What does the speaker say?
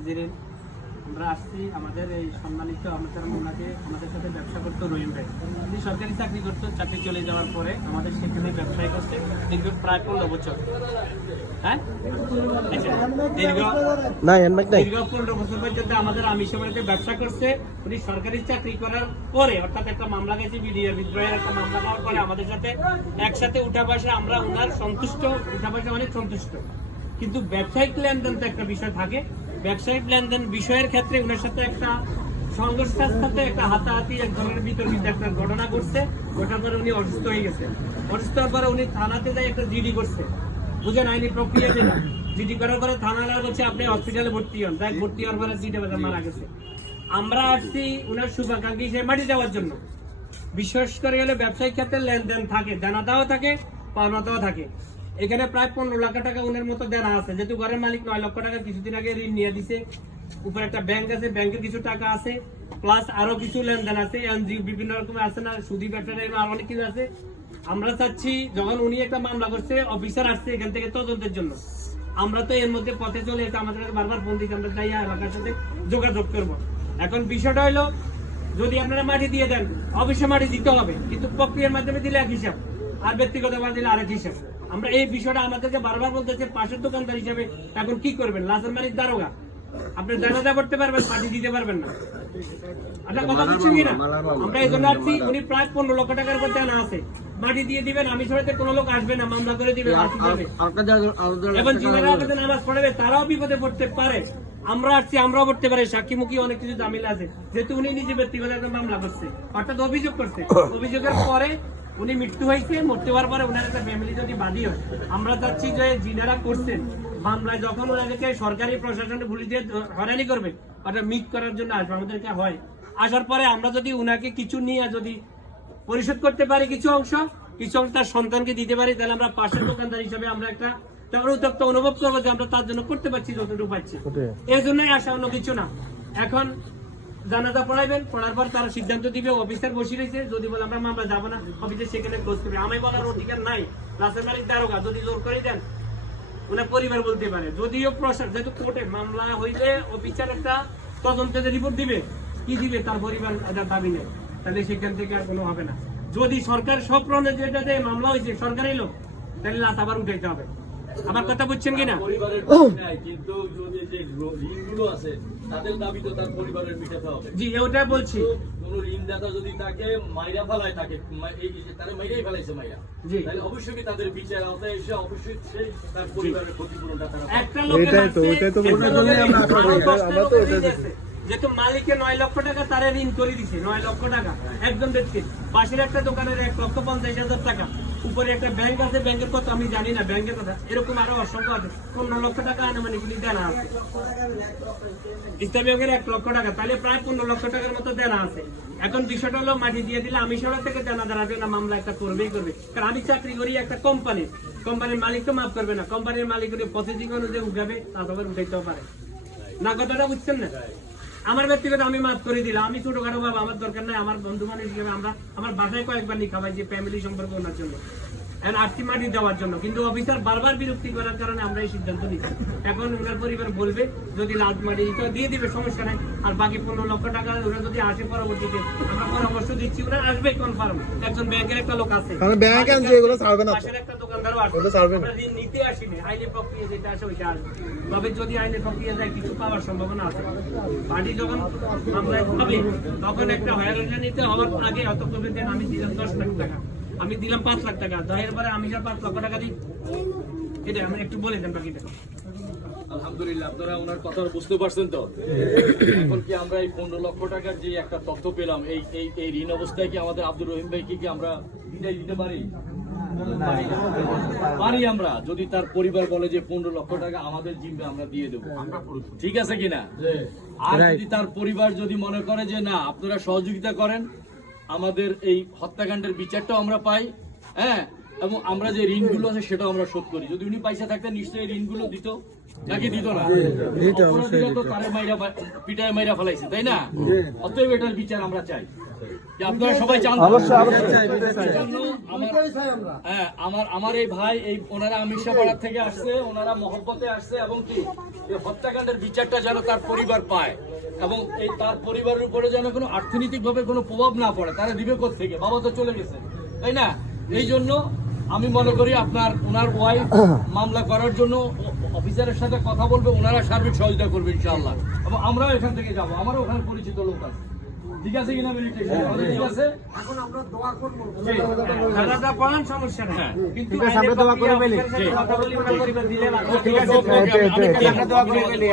আমরা আসছি আমাদের এই সম্মানিত আমাদের মোনাকে আমাদের সাথে ব্যবসা করতো রহিম ভাই। উনি সরকারি চাকরি করতো, চাকরি চলে যাওয়ার পরে আমাদের সেখানে ব্যবসায় করতে দীর্ঘ প্রায় 15 বছর। হ্যাঁ, দীর্ঘ 15 বছর পর্যন্ত আমাদের আমিষ বাড়িতে ব্যবসা করছে। উনি সরকারি চাকরি করার পরে অর্থাৎ একটা মামলা গেছে, বিডিআর বিদ্রোহের একটা মামলা হওয়ার পরে আমাদের সাথে একসাথে উঠা বসা, আমরা ওনার সন্তুষ্ট, উঠা বসা অনেক সন্তুষ্ট। কিন্তু ব্যবসায়িক লেনদেন তো একটা বিষয় থাকে, ব্যবসায়িক লেনদেন বিষয়ের ক্ষেত্রে উনার সাথে একটা সংঘর্ষের সাথে একটা হাতাহাতি, এক ধরনের বিতর্কিত একটা ঘটনা ঘটছে। ঘটার পরে উনি অসুস্থ হয়ে গেছে। অসুস্থ হওয়ার পরে উনি থানাতে যাই একটা জিডি করছে, বুঝেন আইনি প্রক্রিয়া যেটা। জিডি করার পরে থানারা বলছে আপনি হসপিটালে ভর্তি হন, তাই ভর্তি হওয়ার পরে জিডি মারা গেছে। আমরা আসছি উনার শুভাকাঙ্ক্ষী হিসেবে মাটি যাওয়ার জন্য। বিশেষ করে গেলে ব্যবসায়িক ক্ষেত্রে লেনদেন থাকে, দেনাদাও থাকে, পাওনাদাও থাকে। এখানে প্রায় 15 লাখ টাকা উনের মতো দেনা আছে, যেহেতু ঘরের মালিক 9 লক্ষ টাকা কিছুদিন আগে ঋণ নিয়ে দিছে। উপরে একটা ব্যাংক আছে, ব্যাংকের কিছু টাকা আছে, প্লাস আরো কিছু লেনদেন আছে, এনজিও বিভিন্ন রকমের আছে না, সুদী ব্যবসা আর অনেক কিছু আছে। আমরা চাচ্ছি যখন উনি একটা মামলা করছে, অফিসার আসছে এখান থেকে তদন্তের জন্য, আমরা তো এর মধ্যে পথে চলে এসে আমাদের বারবার ফোন দিচ্ছি, আমরা যাই এলাকার সাথে যোগাযোগ করবো। এখন বিষয়টা হলো, যদি আপনারা মাটি দিয়ে দেন অবশ্যই মাটি দিতে হবে, কিন্তু প্রক্রিয়ার মাধ্যমে দিলে এক হিসাব, আর ব্যক্তিগত ভাবে দিলে আরেক হিসাব। আমরা এই বিষয়টা আমাদেরকে বারবার বলতেছে, পাশের দোকানদার হিসেবে এখন কি করবেন? লাশের মালিক দারোগা, আপনি জানাজা করতে পারবেন, মাটি দিতে পারবেন না। আপনার কথা বুঝছেন কিনা? আমরা এই জন্য আসছি, উনি প্রায় 15 লক্ষ টাকার উপর দেনা আছে, মাটি দিয়ে দিবেন, আমি সবাইতে কোনো লোক আসবে না, মামলা করে দিবেন, এবং যিনারা নামাজ পড়াবে তারাও বিপদে পড়তে পারে। আমরা আসছি, আমরাও পড়তে পারি, সাক্ষীমুখী অনেক কিছু জামিল আছে, যেহেতু উনি নিজে ব্যক্তিগত একটা মামলা করছে, অর্থাৎ অভিযোগ করছে। অভিযোগের পরে উনি মৃত্যু হয়েছে, মরতে হওয়ার পরে উনার একটা ফ্যামিলি যদি বাদী হয়, আমরা চাচ্ছি যে যিনারা করছেন মামলায়, যখন ওনাদেরকে সরকারি প্রশাসনে পুলিশ দিয়ে হয়রানি করবে, অর্থাৎ মিট করার জন্য আসবে, আমাদেরকে হয় আসার পরে আমরা যদি উনাকে কিছু নিয়ে যদি পরিশোধ করতে পারি, কিছু অংশ তার সন্তানকে দিতে পারি, তাহলে আমরা পাশের দোকানদার হিসাবে আমরা একটা উত্তপ্ত অনুভব করবো যে আমরা তার জন্য করতে পারছি যতটুকু পাচ্ছি। এই জন্যই আসা, অন্য কিছু না। এখন জানাজা পড়াইবেন, পড়ার পর তারা সিদ্ধান্ত দিবে, অফিসার বসে রয়েছে, যদি বলে আমরা মামলা যাবো না, অফিসে সেখানে খোঁজ করবে। আমি বলার অধিকার নাই, লাশের মালিক দারোগা, যদি জোর করে দেন ওনার পরিবার বলতে পারে। যদিও প্রশাসন, যেহেতু কোর্টে মামলা হইলে অফিসার একটা তদন্তের রিপোর্ট দিবে, কি দিবে তার পরিবার এটা দাবি নেই, তাহলে সেখান থেকে আর কোনো হবে না। যদি সরকার স্বপ্নে যেটাতে মামলা হয়েছে সরকারি লোক, তাহলে লাশ আবার উঠাইতে হবে। আমার কথা বুঝছেন কিনা? কিন্তু ঋণগুলো আছে তাদের দাবি তো তার পরিবারের মিটাতে হবে। জি, ওটা বলছি। কোন ঋণদাতা যদি তাকে মাইরা ফেলায়, তাকে তারা মাইরাই ফেলাইছে মাইরা, তাহলে অবশ্যই কি তাদের বিচার আওতায় এসে অবশ্যই তার পরিবারের ক্ষতিপূরণটা তারা একটা লোকের যেহেতু মালিকের 9 লক্ষ টাকা তারা ঋণ করে দিছে, 9 লক্ষ টাকা একজন ব্যক্তি, পাশের একটা দোকানের 1,50,000 টাকা, উপরে একটা ব্যাংক আছে, ব্যাংকের কথা আমি জানি না, ব্যাংকের কথা এরকম আরো অসংখ্য আছে, 15 লক্ষ টাকা আনুমানিক দেনা আছে। ইসলামী ব্যাংকের 1 লক্ষ টাকা, তাহলে প্রায় 15 লক্ষ টাকার মতো দেনা আছে। এখন বিষয়টা হলো, মাটি দিয়ে দিলে আমি সবার থেকে দেনা দাঁড়াবে না, মামলা একটা করবেই করবে। কারণ আমি চাকরি করি একটা কোম্পানির মালিক তো মাফ করবে না, কোম্পানির মালিক প্রসেসিং অনুযায়ী উঠাবে, তারপরে উঠাইতেও পারে না। কথাটা বুঝছেন না? আমার ব্যক্তিগত আমি মাফ করে দিলাম, আমি ছোটখাটো ভাবে আমার দরকার নাই, আমার বন্ধু মানুষ হিসেবে আমরা আমার বাসায় কয়েকবার নি খাওয়াই, যে ফ্যামিলি সম্পর্ক ওনার জন্য, আর্থিক মাটি দেওয়ার জন্য। কিন্তু অফিসার বারবার বিরক্তি করার কারণে আমরা এই সিদ্ধান্ত নিচ্ছি। এখন ওনার পরিবার বলবে যদি লাভ মাটি দিয়ে দিবে, সমস্যা নাই, আর বাকি 15 লক্ষ টাকা ওরা যদি আসে পরবর্তীতে, আমরা পরামর্শ দিচ্ছি, ওরা আসবে কনফার্ম। একজন ব্যাংকের একটা লোক আছে, পাশের একটা দোকানদারও আসবে, আমরা ঋণ নিতে আসিনি, আইনি প্রক্রিয়া যেটা আসে ওইটা আসবে। তবে যদি আইনি প্রক্রিয়া যায়, কিছু পাওয়ার সম্ভাবনা আছে। পার্টি যখন মামলায় হবে, তখন একটা হয়রানিতে হওয়ার আগে অত করবে দেন, আমি দিলাম 10 লাখ টাকা, আমি দিলাম 5 লাখ টাকা, দহের পরে আমি 5 লক্ষ টাকা দিই, এটা আমি একটু বলে দেন বাকিটা। আলহামদুলিল্লাহ, আপনারা ওনার কথা বুঝতে পারছেন তো? এখন কি আমরা এই 15 লক্ষ টাকার যে একটা তথ্য পেলাম, এই ঋণ অবস্থায় কি আমাদের আব্দুর রহিম ভাইকে কি আমরা বিদায় দিতে পারি? পারি আমরা, যদি তার পরিবার বলে যে 15 লক্ষ টাকা আমাদের জিম্মে আমরা দিয়ে দেবো, ঠিক আছে কিনা? আর যদি তার পরিবার যদি মনে করে যে না, আপনারা সহযোগিতা করেন, আমাদের এই হত্যাকাণ্ডের বিচারটাও আমরা পাই, হ্যাঁ, এবং আমরা যে ঋণগুলো আছে সেটাও আমরা শোধ করি। যদি উনি পয়সা থাকতেন নিশ্চয়ই ঋণগুলো দিত, নাকি দিত না? তো তারে মাইরা পিটায় মাইরা ফেলাইছে, তাই না? অতএব এটার বিচার আমরা চাই। যে আপনারা সবাই চান তো? এই জন্য আমার এই ভাই এই ওনারা আমিরশাপাড়া থেকে আসছে, ওনারা মহব্বতে আসছে এবং কি এই হত্যাকাণ্ডের বিচারটা যেন তার পরিবার পায় এবং এই তার পরিবারের উপরে যেন কোনো অর্থনৈতিক ভাবে কোনো প্রভাব না পড়ে। তারা দিবে থেকে বাবা তো চলে গেছে, তাই না? এই জন্য আমি মনে করি ওনার ওয়াইফ মামলা করার জন্য অফিসারের সাথে কথা বলবে, ওনারা সার্বিক সহযোগিতা করবে ইনশাআল্লাহ। এবং আমরাও এখান থেকে যাবো, আমারও ওখানে পরিচিত লোক আছে। ঠিক আছে কিনা মিলিটেশন? ঠিক আছে, এখন আমরা দোয়া করবো। দাদা পড়ান, সমস্যা নেই। হ্যাঁ। কিন্তু ঠিক আছে, আমরা দোয়া করে ফেলি। কথা বলি, দিলে ঠিক আছে, আমরা দোয়া করে ফেলি।